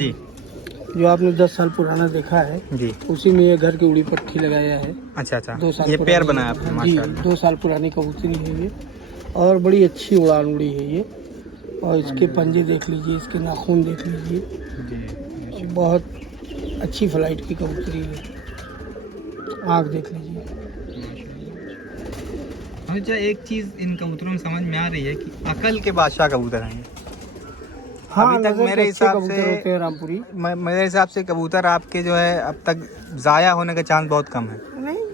जी। जो आपने 10 साल पुराना देखा है जी। उसी में ये घर की उड़ी पट्टी लगाया है। अच्छा अच्छा, 2 साल ये पुरानी पेड़ बनाया आपने? जी, माशाल्लाह। 2 साल पुरानी कबूतरी है ये और बड़ी अच्छी उड़ान उड़ी है ये। और इसके पंजे देख लीजिए, इसके नाखून देख लीजिए, जी। बहुत अच्छी फ्लाइट की कबूतरी है। आँख देख लीजिए। अच्छा, एक चीज़ इन कबूतरों में समझ में आ रही है कि अकल के बादशाह कबूतर हैं। हाँ, अभी तक मेरे हिसाब से होते हैं रामपुरी। मेरे हिसाब से कबूतर आपके जो है अब तक ज़ाया होने के चांस बहुत कम है। नहीं,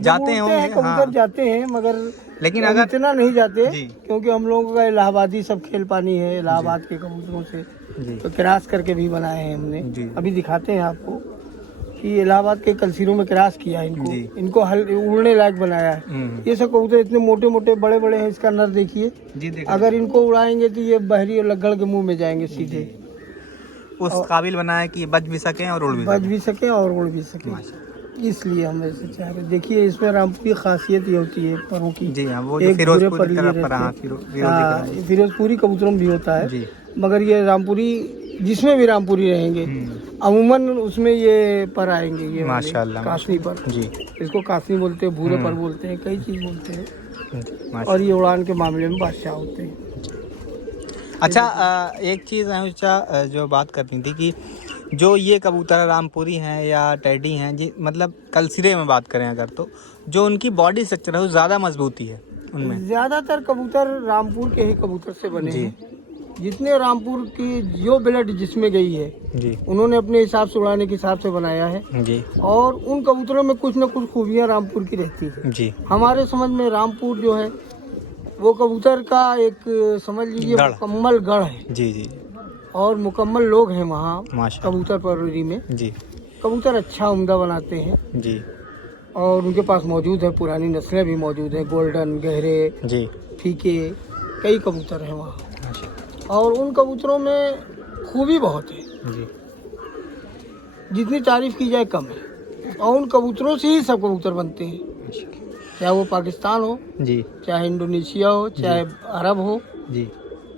जाते होंगे कबूतर हाँ, जाते हैं मगर लेकिन अगर इतना नहीं जाते जी क्योंकि हम लोगों का इलाहाबादी सब खेल पानी है इलाहाबाद के कबूतरों से, जी तो क्रॉस करके भी बनाए हैं हमने। जी अभी दिखाते हैं आपको कि इलाहाबाद के कलसीरों में क्रॉस किया है इनको। जी। इनको उड़ने लायक बनाया है। ये सब कबूतर इतने मोटे मोटे बड़े बड़े हैं। इसका नर देखिए जी, अगर इनको उड़ाएंगे तो ये बहरी और लग्गड़ के मुंह में जाएंगे सीधे। उस काबिल बनाया कि ये बच भी सकें और उड़ भी बच सकें। भी सके और उड़ भी सके, इसलिए हम ऐसे चाह रहे। देखिए इसमें रामपुरी खासियत ये होती है परों की। जी हाँ, वो एक फिरोजपुर की लिए तरफ रहते पर, हाँ, हैं। हाँ, फिरोजपुरी कबूतरों में भी होता है जी। मगर ये रामपुरी जिसमें भी रामपुरी रहेंगे अमूमन उसमें ये पर आएंगे। ये माशाल्लाह, कासनी पर जी। इसको कासनी बोलते हैं, भूरे पर बोलते हैं, कई चीज बोलते हैं। और ये उड़ान के मामले में बादशाह होते हैं। अच्छा, एक चीज़ जो बात करनी थी कि जो ये कबूतर रामपुरी हैं या टेडी हैं जी, मतलब कलसिरे में बात करें अगर तो जो उनकी बॉडी स्ट्रक्चर है वो ज़्यादा मजबूती है उनमें। ज्यादातर कबूतर रामपुर के ही कबूतर से बने जी। हैं। जितने रामपुर की जो ब्लड जिसमें गई है जी उन्होंने अपने हिसाब से उड़ाने के हिसाब से बनाया है। जी और उन कबूतरों में कुछ न कुछ खूबियां रामपुर की रहती है। जी। हमारे समझ में रामपुर जो है वो कबूतर का एक समझ लीजिए मुकम्मल गढ़ है। जी जी। और मुकम्मल लोग हैं वहाँ माशाल्लाह। कबूतर परवरी में। जी कबूतर अच्छा उम्दा बनाते हैं जी और उनके पास मौजूद है, पुरानी नस्लें भी मौजूद है, गोल्डन, गहरे, जी। फीके, कई कबूतर हैं वहाँ। और उन कबूतरों में खूबी बहुत है, जी। जितनी तारीफ की जाए कम है। और उन कबूतरों से ही सब कबूतर बनते हैं, चाहे वो पाकिस्तान हो, जी, चाहे इंडोनेशिया हो, चाहे अरब हो। जी।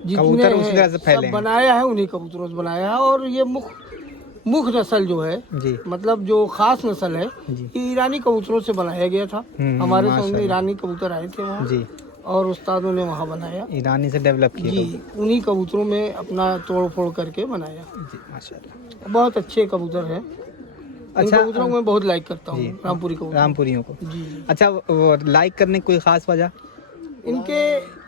जितने उसी तरह से फैले सब बनाया है उन्हीं कबूतरों से बनाया है। और ये मुख्य नस्ल जो है जी, मतलब जो खास नस्ल है जी। ये ईरानी कबूतरों से बनाया गया था। हमारे समझ में ईरानी कबूतर आए थे वहाँ जी, और उस्तादों ने वहाँ बनाया, ईरानी से डेवलप किया जी। उन्हीं कबूतरों में अपना तोड़ फोड़ करके बनाया। जी, माशाल्लाह। बहुत अच्छे कबूतर हैं। अच्छा, इन कबूतरों को मैं बहुत लाइक करता जी, हूँ, रामपुरी कबूतर। रामपुरियों को जी। अच्छा, लाइक करने की कोई खास वजह? इनके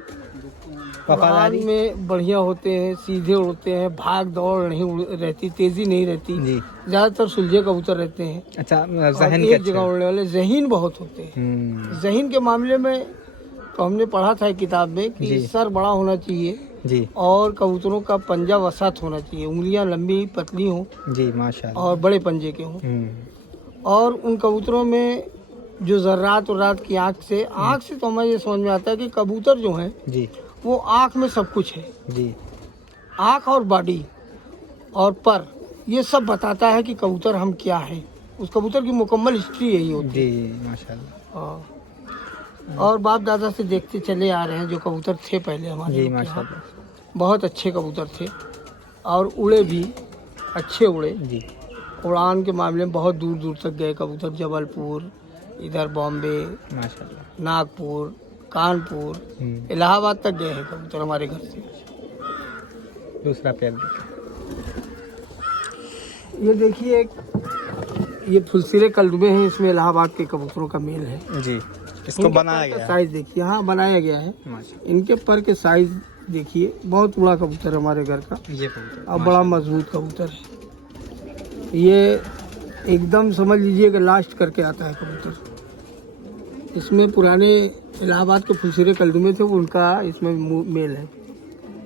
वफादारी में बढ़िया होते हैं, सीधे उड़ते हैं, भाग दौड़ नहीं रहती, तेजी नहीं रहती। जी। ज्यादातर सुलझे कबूतर रहते हैं। अच्छा, और जहन एक जगह उड़ने वाले ज़हीन बहुत होते हैं। ज़हीन के मामले में तो हमने पढ़ा था एक किताब में कि सर बड़ा होना चाहिए जी, और कबूतरों का पंजा वसात होना चाहिए, उंगलियां लंबी पतली हों जी, माशाल्लाह। और बड़े पंजे के हों। और उन कबूतरों में जो जर्रात और रात की आँख से तो हमें ये समझ में आता है कि कबूतर जो है जी, वो आँख में सब कुछ है। जी, आँख और बॉडी और पर ये सब बताता है कि कबूतर हम क्या है। उस कबूतर की मुकम्मल हिस्ट्री यही होती है। जी, माशाल्लाह। हाँ। और बाप दादा से देखते चले आ रहे हैं जो कबूतर थे पहले हमारे जी, लोग के यहाँ, माशाल्लाह। बहुत अच्छे कबूतर थे और उड़े भी अच्छे उड़े। जी, उड़ान के मामले में बहुत दूर दूर तक गए कबूतर, जबलपुर, इधर बॉम्बे, माशाल्लाह। नागपुर, कानपुर, इलाहाबाद तक गए हैं कबूतर हमारे घर से। दूसरा पेड़ ये देखिए, ये फुलसिरे कलडुबे हैं, इसमें इलाहाबाद के कबूतरों का मेल है। जी, इसको बनाया गया है। साइज देखिए, हाँ बनाया गया है। इनके पर के साइज देखिए, बहुत बड़ा कबूतर है हमारे घर का। ये कबूतर और बड़ा मजबूत कबूतर है ये, एकदम समझ लीजिए कि लास्ट करके आता है कबूतर। इसमें पुराने इलाहाबाद के फुलसिरे कलडुमे थे, उनका इसमें मेल है।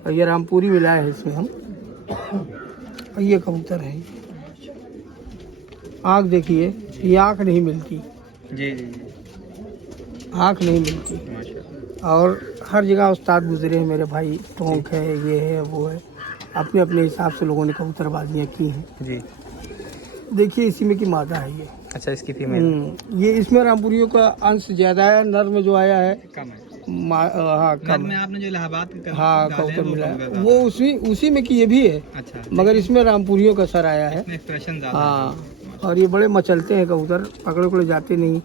और ये रामपुरी मिलाया है इसमें हम। और ये कबूतर है, आँख देखिए, ये आँख नहीं मिलती। जी, जी, आँख नहीं मिलती। और हर जगह उस्ताद गुजरे हैं मेरे भाई, टोंक है, ये है, वो है, अपने अपने हिसाब से लोगों ने कबूतरबाजियाँ की हैं। जी। देखिए इसी में की मादा है ये। अच्छा, इसकी फीमेल ये इसमें रामपुरियों का अंश ज्यादा है, नर में जो आया है कम है। हाँ घर कम में है। आपने जो इलाहाबाद के हाँ डाले हैं, कबूतर वो मिला कबूतर है, ज्यादा वो उसी में की ये भी है, है। अच्छा, मगर इसमें रामपुरियों का सर आया है। इसमें एक्सप्रेशन ज्यादा है। हाँ, और ये बड़े मचलते हैं कबूतर, पकड़े जाते नहीं,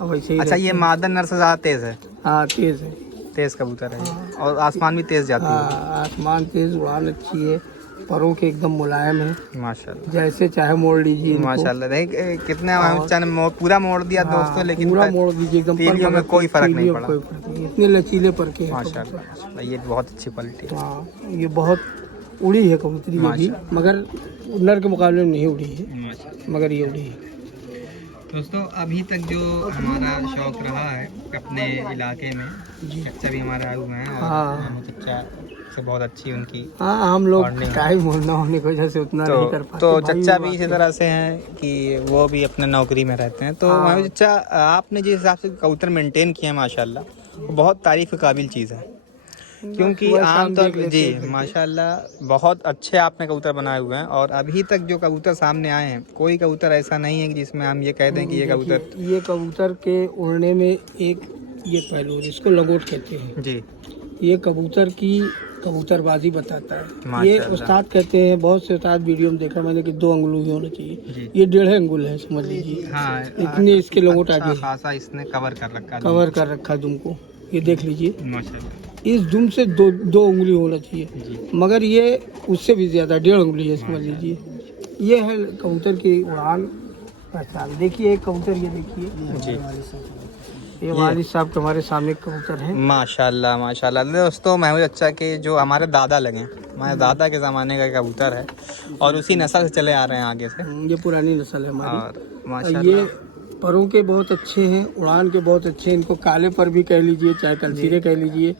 अब वैसे ही अच्छा, रहते ये हैं। मादा नर से ज्यादा तेज है, हाँ तेज है। तेज कबूतर है ये। और आसमान भी तेज जाती हाँ आसमान तेज, उड़ान अच्छी है, परों के एकदम मुलायम है, है माशाल्लाह। जैसे चाहे मोड़ लीजिए इनको। माशाल्लाह, देख कितने और- चाने पूरा मोड़ दिया हाँ, दोस्तों, लेकिन पूरा मोड़ दीजिए एकदम, पर तीलियों में पकड़ के, कोई फर्क नहीं तीलियों में पड़ा। कोई फर्क नहीं, इतने लचीले पर के हैं माशाल्लाह कबूतर। माशाल्लाह, ये बहुत अच्छी क्वालिटी है। हाँ ये बहुत उड़ी है कबूतरी ये भी, मगर नर के मुकाबले में नहीं उड़ी है, माशाल्लाह। मगर ये उड़ी है। दोस्तों, अभी तक जो हमारा शौक रहा है अपने इलाके में, जी चच्चा भी हमारे आए हुए हैं, और हाँ। मामू चच्चा से बहुत अच्छी उनकी। हाँ हम लोग Bonding है। टाइम ना होने की वजह से उतना नहीं कर पाते। तो भाई चच्चा वो भी इसी आते तरह से हैं कि वो भी अपने नौकरी में रहते हैं। तो हाँ। मामू चच्चा, आपने जिस हिसाब से कबूतर मेंटेन किया है माशाल्लाह, वो बहुत तारीफ के काबिल चीज़ है। हैं। क्योंकि सुबह शाम आमतौर देख पर लेते जी हैं करके। माशाल्लाह बहुत अच्छे आपने कबूतर बनाए हुए हैं, और अभी तक जो कबूतर सामने आए हैं, कोई कबूतर ऐसा नहीं है कि जिसमें हम ये कह दें कि ये देखिए, कबूतर। ये कबूतर के उड़ने में एक ये पहलू है, इसको लगोट कहते हैं। जी ये कबूतर की कबूतरबाजी बताता है। ये माशाल्लाह। उस्ताद कहते हैं, बहुत से उस्ताद वीडियो में देखा मैंने कि 2 अंगुल ही होना चाहिए, जी ये 1.5 अंगुल है समझ लीजिए। हाँ, इतने इसके लगोट अच्छा आगे है। खासा इसने कवर कर रखा है। कवर कर रखा है दुम को, ये देख लीजिए, माशाल्लाह। इस दुम से दो उंगली होना चाहिए, जी मगर ये उससे भी ज्यादा 1.5 उंगली है समझ लीजिए। ये है कबूतर की उड़ान पहचान। देखिए एक कबूतर, ये देखिए जी ये वालिद साहब के हमारे सामने कबूतर है। माशाल्लाह माशाल्लाह। दोस्तों, महमूद चच्चा के जो हमारे दादा लगे, हमारे दादा के ज़माने का कबूतर है, और उसी नस्ल से चले आ रहे हैं आगे से। ये पुरानी नस्ल है हमारी। और और माशाल्लाह ये परों के बहुत अच्छे हैं, उड़ान के बहुत अच्छे हैं, इनको काले पर भी कह लीजिए, चाहे कलसीरे कह लीजिए।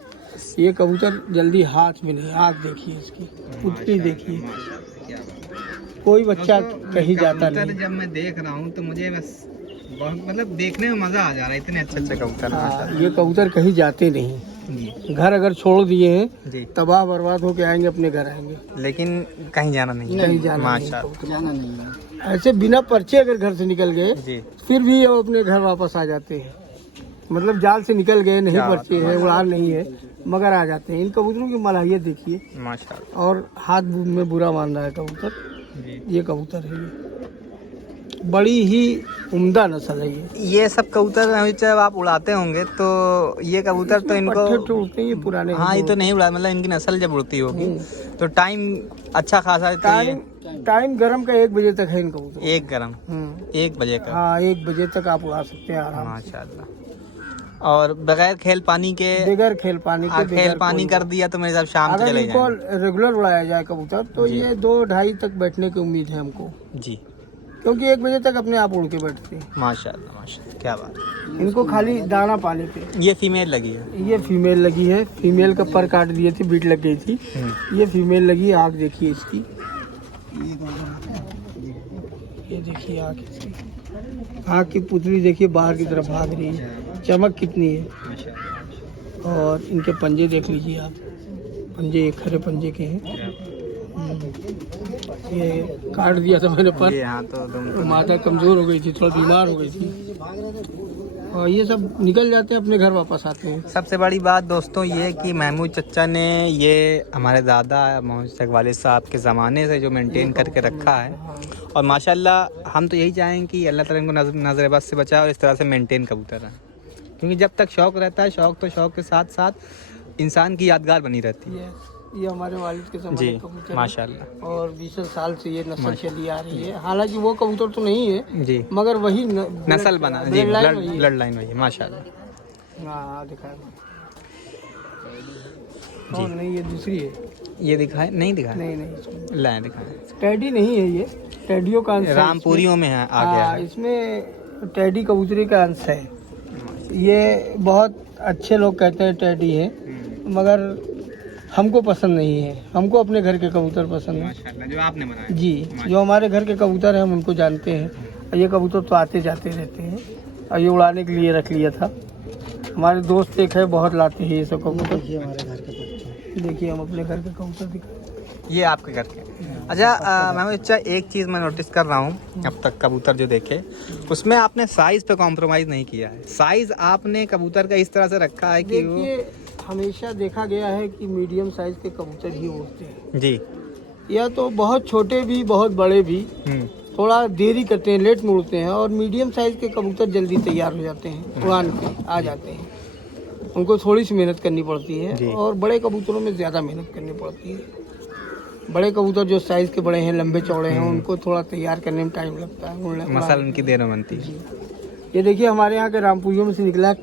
ये कबूतर जल्दी हाथ में नहीं, आँख देखिए इसकी, पुतली देखिए, माशाल्लाह, क्या बात है। कोई बच्चा दोस्तों, कहीं जाता कबूतर नहीं। जब मैं देख रहा हूँ तो मुझे बस बहुत मतलब देखने में मज़ा आ जा रहा है, इतने अच्छे अच्छे कबूतर हैं हाँ, माशाल्लाह। ये कबूतर कहीं जाते नहीं, जी घर अगर छोड़ दिए हैं जी, तबाह बर्बाद होके आएंगे, अपने घर आएंगे, लेकिन कहीं जाना नहीं है। कहीं जाना नहीं, माशाल्लाह। जाना नहीं है। ऐसे बिना पर्चे अगर घर से निकल गए जी फिर भी वो अपने घर वापस आ जाते हैं, मतलब जाल से निकल गए, नहीं क्या बात पर्चे है, उड़ान नहीं है, मगर आ जाते हैं। इन कबूतरों की मलाहियत देखिए, माशाल्लाह। और हाथ में बुरा मान रहा है कबूतर। जी, ये कबूतर है, ये बड़ी ही उम्दा नस्ल है ये सब कबूतर जब आप उड़ाते होंगे तो ये कबूतर तो इसमें पट्टे इनको, तो उड़ते हैं, ये पुराने हाँ ये तो नहीं उड़ा, मतलब इनकी नस्ल जब उड़ती होगी तो टाइम अच्छा खासा तो ये टाइम गर्म का 1 बजे तक है इन कबूतर। 1 गरम 1 बजे का। हाँ 1 बजे तक आप उड़ा सकते हैं आराम से, माशाल्लाह। और बगैर खेल पानी के, बगैर खेल पानी के, खेल बगैर पानी कोई- कर दिया तो मेरे हिसाब शाम तक अगर चले इनको जाएंगे। रेगुलर उड़ाया जाए कबूतर तो जी। ये 2-2:30 तक बैठने की उम्मीद है हमको, जी क्योंकि 1 बजे तक अपने आप उड़ के बैठते हैं। माशाल्लाह माशाल्लाह, क्या बात है। इनको खाली दाना पानी पे। ये फीमेल लगी है। ये फीमेल लगी है, फीमेल का पर काट दिए थे, बीट लग गई थी। ये फीमेल लगी, आँख देखिए इसकी, ये देखिए आँख इसकी, आँख की पुतली देखिए बाहर की तरफ भाग रही है, चमक कितनी है। माशाल्लाह, और इनके पंजे देख लीजिए आप, पंजे खरे पंजे के हैं। ये काट दिया था मैंने पर, ये हाँ तो तुम माता कमजोर हो गई थी, थोड़ा बीमार हो गई थी, और ये सब निकल जाते हैं अपने घर, वापस आते हैं। सबसे बड़ी बात दोस्तों ये कि महमूद चच्चा ने ये हमारे दादा मोहम्मद शेख वालिद साहब के ज़माने से जो मेंटेन करके रखा है, और माशाल्लाह हम तो यही चाहें कि अल्लाह ताला इनको नज़र बद से बचाए और इस तरह से मेंटेन कबूतर रहें, क्योंकि जब तक शौक़ रहता है, शौक़ तो शौक़ के साथ साथ इंसान की यादगार बनी रहती है। ये हमारे वालिद के ज़माने जी का कबूतर है, माशाल्लाह। और 20 साल से ये नस्ल चली आ रही है। हालांकि वो कबूतर तो नहीं है, जी मगर वही नस्ल बना, जी ब्लड लाइन वही है माशाल्लाह। हाँ दिखाया और नहीं, ये दूसरी है। ये दिखाए नहीं दिखाए, नहीं नहीं, लाए दिखाए, टैडी नहीं है, ये टैडियों का अंश है रामपुरियों में है, आ गया हाँ, है। इसमें टैडी कबूतरी का अंश है। ये बहुत अच्छे लोग कहते हैं टैडी है, मगर हमको पसंद नहीं है, हमको अपने घर के कबूतर पसंद है। माशाल्लाह, जो आपने बनाया जी, जो हमारे घर के कबूतर हैं हम उनको जानते हैं, और ये कबूतर तो आते जाते रहते हैं, और ये उड़ाने के लिए रख लिया था। हमारे दोस्त एक है, बहुत लाते हैं ये सब कबूतर। देखिए हम अपने घर के कबूतर दिखाते हैं। ये आपके घर के। अच्छा मैं अच्छा एक चीज़ मैं नोटिस कर रहा हूँ अब तक कबूतर जो देखे उसमें आपने साइज़ पे कॉम्प्रोमाइज़ नहीं किया है। साइज़ आपने कबूतर का इस तरह से रखा है कि वो देखिए हमेशा देखा गया है कि मीडियम साइज के कबूतर ही उड़ते हैं, जी या तो बहुत छोटे भी बहुत बड़े भी थोड़ा देरी करते हैं, लेट में उड़ते हैं, और मीडियम साइज के कबूतर जल्दी तैयार हो जाते हैं, उड़ान पे आ जाते हैं। उनको थोड़ी सी मेहनत करनी पड़ती है और बड़े कबूतरों में ज़्यादा मेहनत करनी पड़ती है। बड़े कबूतर जो साइज के बड़े हैं, लंबे चौड़े हैं, उनको थोड़ा तैयार करने में टाइम लगता है, उड़ने मसल उनकी देर में बनती है। ये देखिए हमारे यहाँ के रामपुरियों में से निकला है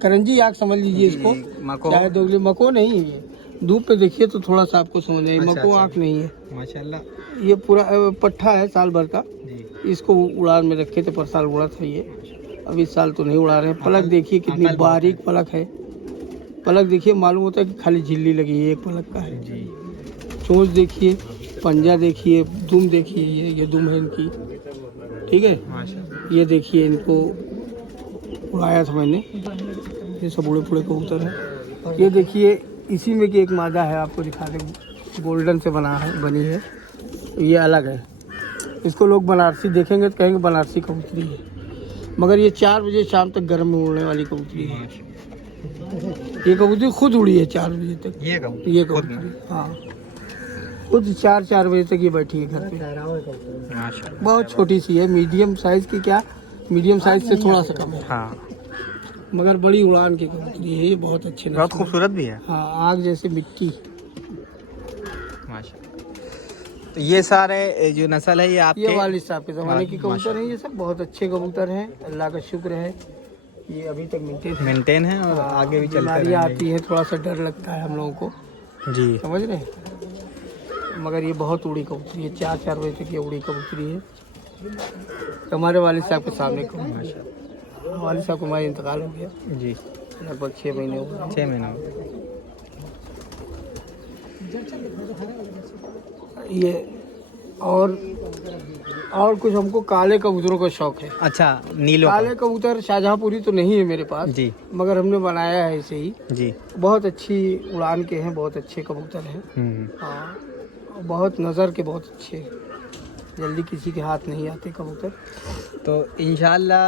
करंजी आग समझ लीजिए इसको, मको चाहे दोगली मको नहीं है ये, धूप पे देखिए तो थोड़ा सा आपको समझ आए, मको आँख नहीं है माशाल्लाह। ये पूरा पट्ठा है साल भर का। जी इसको उड़ान में रखे थे, पर साल उड़ा था ये, अब इस साल तो नहीं उड़ा रहे हैं। पलक देखिए कितनी बारीक पलक है, पलक देखिए मालूम होता है कि खाली झिल्ली लगी है, एक पलक का है जी। चोंच देखिए, पंजा देखिए, दुम देखिए, ये दुम है इनकी, ठीक है। माशाल्लाह। ये देखिए इनको उड़ाया था मैंने, ये सब बड़े बड़े कबूतर हैं। ये देखिए इसी में की एक मादा है, आपको दिखा दें, गोल्डन से बनी है, ये अलग है। इसको लोग बनारसी देखेंगे तो कहेंगे बनारसी कबूतरी है, मगर ये 4 बजे शाम तक गर्म में उड़ने वाली कबूतरी है। ये कबूतरी खुद उड़ी है 4 बजे तक, ये कबूतरी हाँ खुद 4 बजे तक ये बैठी है घर पे। बहुत छोटी सी है, मीडियम साइज की, क्या मीडियम साइज से थोड़ा सा कम है हाँ, मगर बड़ी उड़ान की कबूतरी है ये, बहुत अच्छे बहुत खूबसूरत भी है। हाँ, आग जैसे मिट्टी। माशाल्लाह। तो ये सारे जो नस्ल है ये आपके, ये वालिद साहब के ज़माने की कबूतर हैं, ये सब बहुत अच्छे कबूतर हैं, अल्लाह का शुक्र है ये अभी तक मेंटेन है और आगे भी चलते बीमारियाँ आती है, थोड़ा सा डर लगता है हम लोगों को, जी समझ रहे हैं, मगर ये बहुत उड़ी कबूतरी है, 4 बजे तक ये उड़ी कबूतरी है। हमारे वालिद साहब के सामने कबूतरी, वालिद साहब को हमारा इंतकाल हो गया जी, लगभग 6 महीने हो गए। 6 महीने हो गए। ये और कुछ हमको काले कबूतरों का शौक है। अच्छा, नीलो काले कबूतर शाहजहांपुरी तो नहीं है मेरे पास जी, मगर हमने बनाया है ऐसे ही जी। बहुत अच्छी उड़ान के हैं, बहुत अच्छे कबूतर हैं। हाँ, बहुत नज़र के, बहुत अच्छे, जल्दी किसी के हाथ नहीं आते कबूतर। तो इंशाल्लाह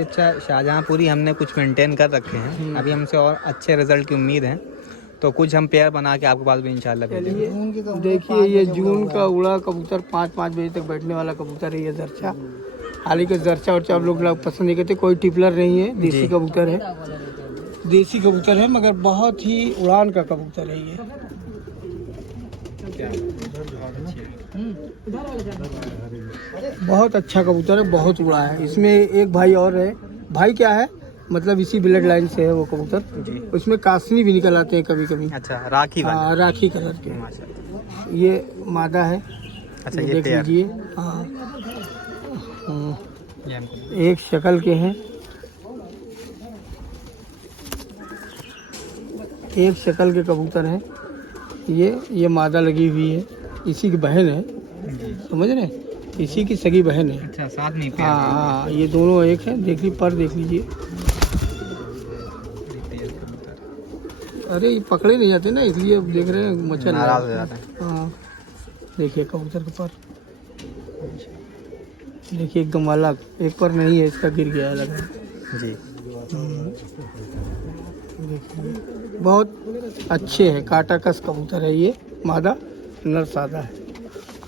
अच्छा शाहजहांपुरी हमने कुछ मेंटेन कर रखे हैं, अभी हमसे और अच्छे रिजल्ट की उम्मीद है, तो कुछ हम पेयर बना के आपके पास भी इंशाल्लाह भेजेंगे। देखिए ये जून का उड़ा कबूतर 5 बजे तक बैठने वाला कबूतर है, ये जरचा, हाल ही का जरचा और आप लोग पसंद नहीं करते, कोई टिपलर नहीं है, देसी कबूतर है, देसी कबूतर है, मगर बहुत ही उड़ान का कबूतर है ये। बहुत अच्छा कबूतर है, बहुत उड़ा है। इसमें एक भाई और है, भाई क्या है मतलब इसी ब्लड लाइन से है वो कबूतर, उसमें कासनी भी निकल आते हैं कभी कभी। अच्छा, राखी वाला? हाँ, राखी कलर के। ये मादा है। अच्छा, ये देख लीजिए। हाँ, एक शक्ल के हैं, एक शक्ल के कबूतर हैं। ये मादा लगी हुई है, इसी की बहन है, समझ रहे, इसी की सगी बहन है। अच्छा, साथ में? हाँ, ये दोनों एक है, देख ली पर देख लीजिए। अरे ये पकड़े नहीं जाते ना, इसलिए अब देख रहे हैं, मच्छर नाराज हो जाते हैं। हाँ, देखिए कबूतर के पर देखिए एकदम अलग, एक पर नहीं है इसका, गिर गया अलग है जी। देखिए बहुत अच्छे हैं, काटा कस कबूतर है ये, मादा, नर सादा है।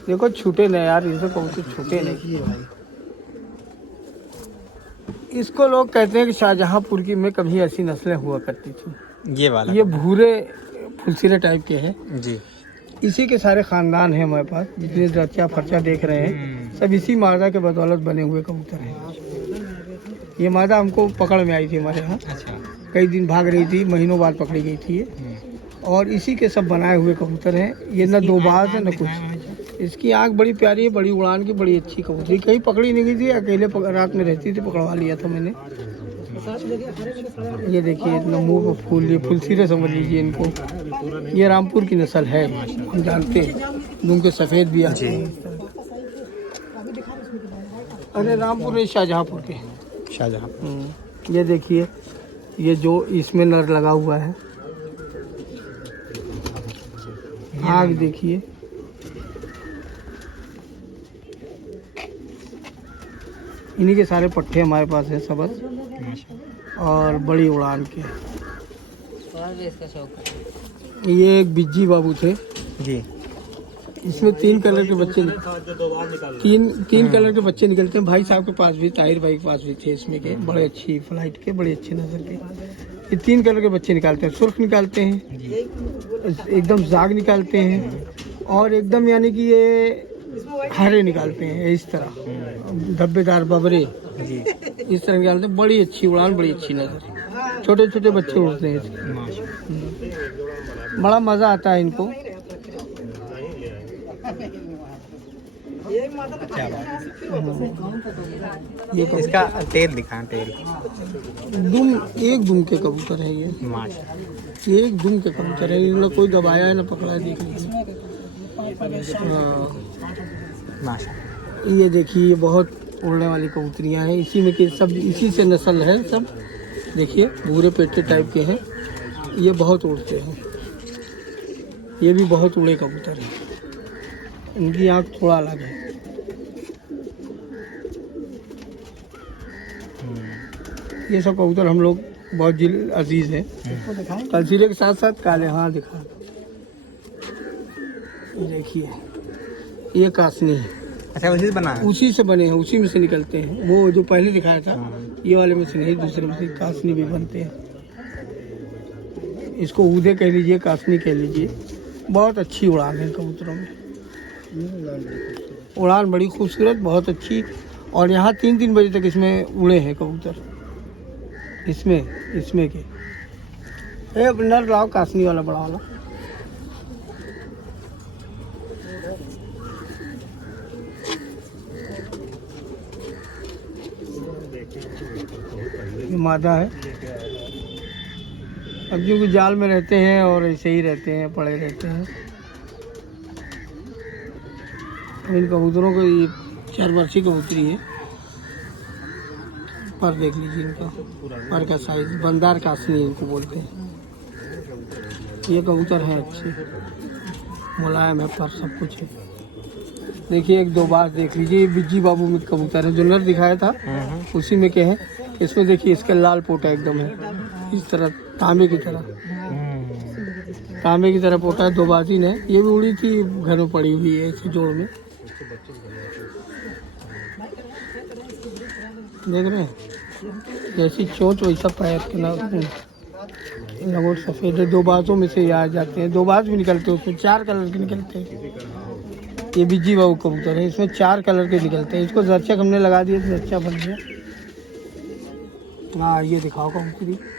देखो छूटे नहीं यार, इसे कबूतर छूटे नहीं है भाई। इसको लोग कहते हैं कि शाहजहांपुर की में कभी ऐसी नस्लें हुआ करती थी। ये वाला, ये भूरे फुलसिरे टाइप के हैं जी, इसी के सारे खानदान हैं हमारे पास, जितने रचा फर्चा देख रहे हैं सब इसी मादा के बदौलत बने हुए कबूतर हैं। ये मादा हमको पकड़ में आई थी हमारे यहाँ। अच्छा। कई दिन भाग रही थी, महीनों बाद पकड़ी गई थी ये, और इसी के सब बनाए हुए कबूतर हैं ये, न दो बाज है न कुछ। इसकी आँख बड़ी प्यारी है, बड़ी उड़ान की, बड़ी अच्छी कबूतरी, कहीं पकड़ी नहीं गई थी, अकेले रात में रहती थी, पकड़वा लिया था मैंने। ये देखिए इतना मुंह पर फूल, ये फुलसिरे समझ लीजिए इनको। ये रामपुर की नस्ल है, हम जानते हैं, उनके सफ़ेद भी आते हैं। अरे रामपुर नहीं, शाहजहांपुर के, शाहजहांपुर। ये देखिए, ये जो इसमें नर लगा हुआ है, आग देखिए, इन्हीं के सारे पट्टे हमारे पास है सबस, और बड़ी उड़ान के। ये एक बिज्जी बाबू थे जी। इसमें 3 कलर के बच्चे तीन कलर के बच्चे निकलते हैं। भाई साहब के पास भी, ताहिर भाई के पास भी थे इसमें के, बड़े अच्छी फ्लाइट के, बड़े अच्छे नजर के। ये 3 कलर के बच्चे निकालते हैं, सुर्ख निकालते हैं, एकदम जाग निकालते हैं, और एकदम यानी कि ये हरे निकालते हैं इस तरह, धब्बेदार बबरे जी। इस तरह निकालते हैं। बड़ी अच्छी उड़ान, बड़ी अच्छी नजर, छोटे छोटे बच्चे उड़ते हैं इसके। बड़ा मजा आता है इनको। क्या बात। ये इसका तेल दिखाएं, तेल। एक दुम के कबूतर है ये, माशा। एक दुम के कबूतर है, इन्होंने कोई दबाया है ना पकड़ा है, देख लीजिए। हाँ, माशा। ये देखिए, ये बहुत उड़ने वाली कबूतरियाँ हैं, इसी में के सब, इसी से नस्ल है सब। देखिए भूरे पेटे टाइप के हैं, ये बहुत उड़ते हैं। ये भी बहुत उड़े कबूतर हैं, इनकी आँख थोड़ा अलग है। ये सब कबूतर हम लोग बहुत दिल अजीज है। कलसीरे के साथ साथ काले, हाँ दिखा, देखिए ये कासनी है। अच्छा, उसी से बना है? उसी से बने हैं, उसी में से निकलते हैं। वो जो पहले दिखाया था, ये वाले में से नहीं, दूसरे में से कासनी भी बनते हैं। इसको ऊदे कह लीजिए, कासनी कह लीजिए। बहुत अच्छी उड़ान है कबूतरों में, उड़ान बड़ी खूबसूरत, बहुत अच्छी। और यहाँ 3-3 बजे तक इसमें उड़े हैं कबूतर, इसमें के। नर लाओ कासनी वाला, बड़ा वाला। ये मादा है। अब क्योंकि जाल में रहते हैं और ऐसे ही रहते हैं, पड़े रहते हैं। इन कबूतरों को, ये 4 वर्षीय कबूतरी है। पर देख लीजिए इनका पर का साइज, बंदार कासनी इनको बोलते हैं। ये कबूतर है अच्छे, मुलायम है, पर सब कुछ है। देखिए एक 2 बार देख लीजिए, ये बिज्जी बाबू में कबूतर है, जो नर दिखाया था उसी में के है। इसमें देखिए, इसका लाल पोटा एकदम है, इस तरह तांबे की तरह, तांबे की तरह पोटा है। 2 बाजी है, ये भी उड़ी थी, घर में पड़ी हुई है इसी जोड़ में, देख रहे हैं। जैसी चोंच वैसा पैर के लगोट सफ़ेद है। 2 बाजों में से ये आ जाते हैं, 2 बाज भी निकलते हैं, उसमें 4 कलर के निकलते हैं। ये बिज्जी बाबू कबूतर है, इसमें 4 कलर के निकलते हैं। इसको जर्चक हमने लगा दिया तो अच्छा बन गया। हाँ, ये दिखाओ कबूतरी।